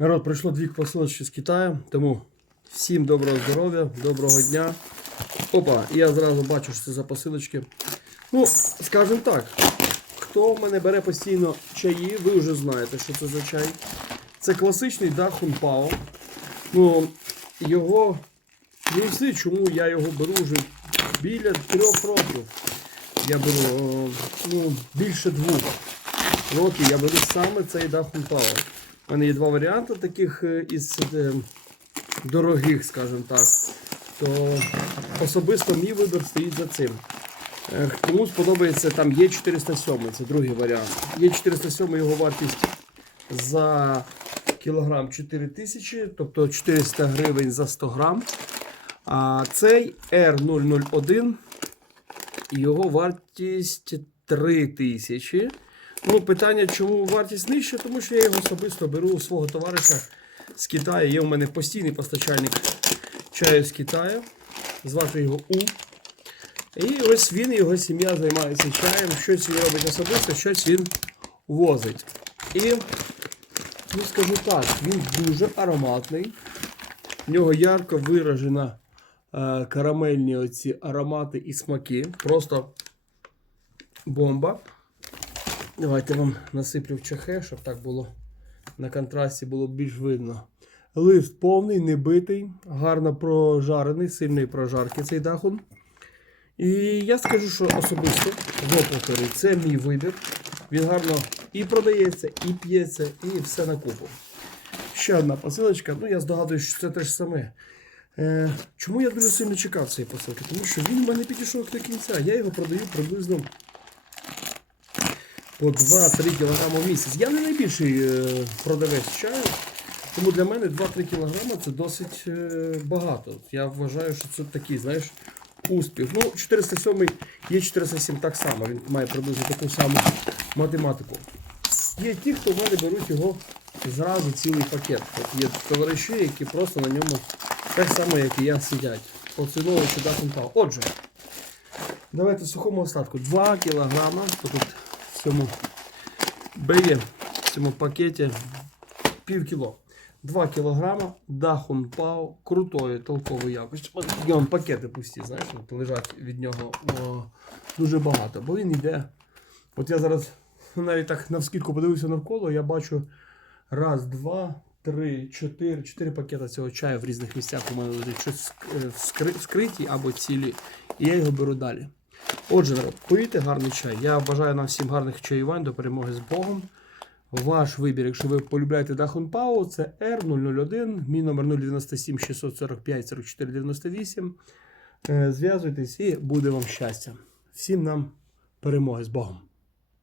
Народ, прийшло дві посилочки з Китаю, тому всім доброго здоров'я, доброго дня. Опа, я зразу бачу, що це за посилочки. Ну, скажімо так, хто в мене бере постійно чаї, ви вже знаєте, що це за чай. Це класичний Дахун Пао. Ну, його всі, чому я його беру вже біля трьох років. Я беру ну, більше двох років. Я беру саме цей Дахун Пао. У мене є два варіанти таких е, із е, дорогих, скажімо так. То особисто мій вибір стоїть за цим. Е, Кому сподобається, там є 407, це другий варіант. Є 407 його вартість за кілограм 4 тисячі, тобто 400 гривень за 100 грам. А цей R001, його вартість 3 тисячі. Ну, питання, чому вартість нижча, тому що я його особисто беру у свого товариша з Китаю. Є у мене постійний постачальник чаю з Китаю. Звати його У. І ось він і його сім'я займається чаєм. Щось він робить особисто, щось він возить. І, ну скажу так, він дуже ароматний. В нього ярко виражена е, карамельні оці аромати і смаки. Просто бомба. Давайте вам насиплю в чахе, щоб так було на контрасті було більш видно. Лист повний, не битий, гарно прожарений, сильної прожарки цей дахун. І я скажу, що особисто знову повторюю, це мій вибір. Він гарно і продається, і п'ється, і все на купу. Ще одна посилочка. Ну, я здогадуюсь, що це те ж саме. Е, чому я дуже сильно чекав цієї посилки? Тому що він у мене підійшов до кінця. Я його продаю приблизно по 2-3 кг в місяць. Я не найбільший е, продавець чаю, тому для мене 2-3 кг це досить е, багато. Я вважаю, що це такий, знаєш, успіх. Ну, 407 є 407 так само, він має приблизно таку саму математику. Є ті, хто в мене беруть його зразу цілий пакет. От є товариші, які просто на ньому так само, як і я, сидять. Оціновуючи датом пав. Отже, давайте сухому остатку. 2 кг. В цьому беє, в цьому пакеті пів кіло. 2 кілограма Дахун Пау крутої толкової якості. От пакети пусті, знаєш, лежать від нього о, дуже багато. Бо він йде. От я зараз навіть так навскидку подивився навколо, я бачу раз, два, три, чотири, чотири пакети цього чаю в різних місцях у мене лежить щось е, вскри- вскриті або цілі. І я його беру далі. Отже, народ, пийте гарний чай. Я бажаю нам всім гарних чаювань до перемоги з Богом. Ваш вибір, якщо ви полюбляєте Дахун Пау, це R001, мій номер 097 645 44 98. Е, Зв'язуйтесь і буде вам щастя. Всім нам перемоги з Богом.